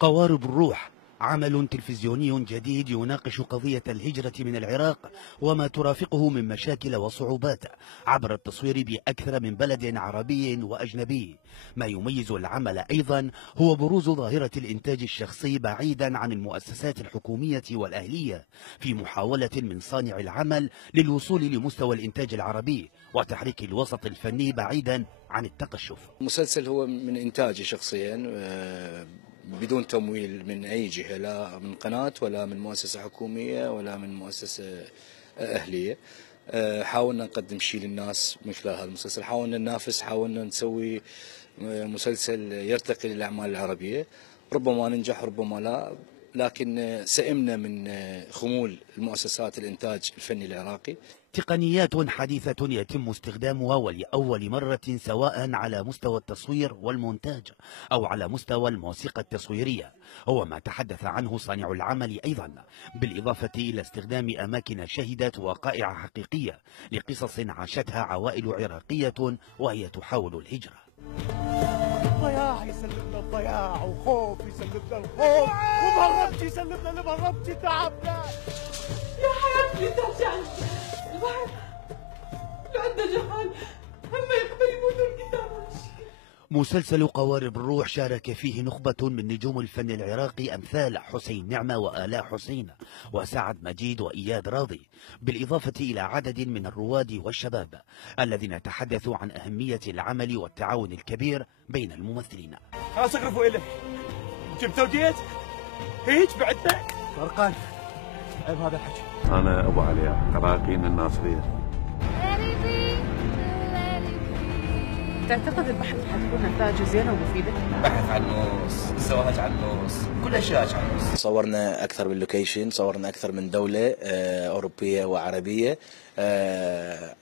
قوارب الروح عمل تلفزيوني جديد يناقش قضية الهجرة من العراق وما ترافقه من مشاكل وصعوبات عبر التصوير بأكثر من بلد عربي وأجنبي. ما يميز العمل أيضا هو بروز ظاهرة الإنتاج الشخصي بعيدا عن المؤسسات الحكومية والأهلية، في محاولة من صانع العمل للوصول لمستوى الإنتاج العربي وتحريك الوسط الفني بعيدا عن التقشف. المسلسل هو من إنتاجي شخصيا بدون تمويل من أي جهة، لا من قناة ولا من مؤسسة حكومية ولا من مؤسسة أهلية. حاولنا نقدم شيء للناس من خلال هذا المسلسل، حاولنا ننافس، حاولنا نسوي مسلسل يرتقي للأعمال العربية. ربما ننجح ربما لا، لكن سئمنا من خمول المؤسسات الإنتاج الفني العراقي. تقنيات حديثة يتم استخدامها ولأول مرة سواء على مستوى التصوير والمونتاج أو على مستوى الموسيقى التصويرية، هو ما تحدث عنه صانع العمل أيضا، بالإضافة إلى استخدام أماكن شهدت وقائع حقيقية لقصص عاشتها عوائل عراقية وهي تحاول الهجرة. ضياع يسلمنا الضياع، وخوف يسلمنا الخوف، ومهربتي يسلمنا المهربتي، تعبنا يا حياتي ترجع البحر لعندنا جهال هم يقبل يموتوا الكتاب. مسلسل قوارب الروح شارك فيه نخبة من نجوم الفن العراقي أمثال حسين نعمة وآلاء حسين وسعد مجيد وإياد راضي، بالإضافة إلى عدد من الرواد والشباب الذين تحدثوا عن أهمية العمل والتعاون الكبير بين الممثلين. خلاص اقرفوا إلك، جبت وجيت هيج بعدنا فرقان. عيب هذا الحكي. أنا أبو علي عراقي من الناصرية. تعتقد البحث حتكون نتائجه زينه ومفيده؟ بحث عن النص، الزواج عن النص، كل اشياء عن النص. صورنا اكثر من لوكيشن، صورنا اكثر من دوله اوروبيه وعربيه.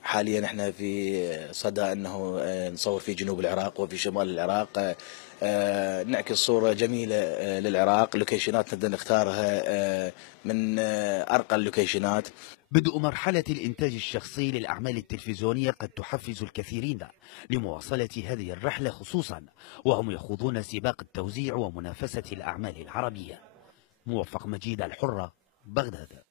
حاليا احنا في صدى انه نصور في جنوب العراق وفي شمال العراق، نعكس صوره جميله للعراق. لوكيشنات نقدر نختارها من ارقى اللوكيشنات. بدء مرحلة الإنتاج الشخصي للأعمال التلفزيونية قد تحفز الكثيرين لمواصلة هذه الرحلة، خصوصا وهم يخوضون سباق التوزيع ومنافسة الأعمال العربية. موفق مجيد، الحرة، بغداد.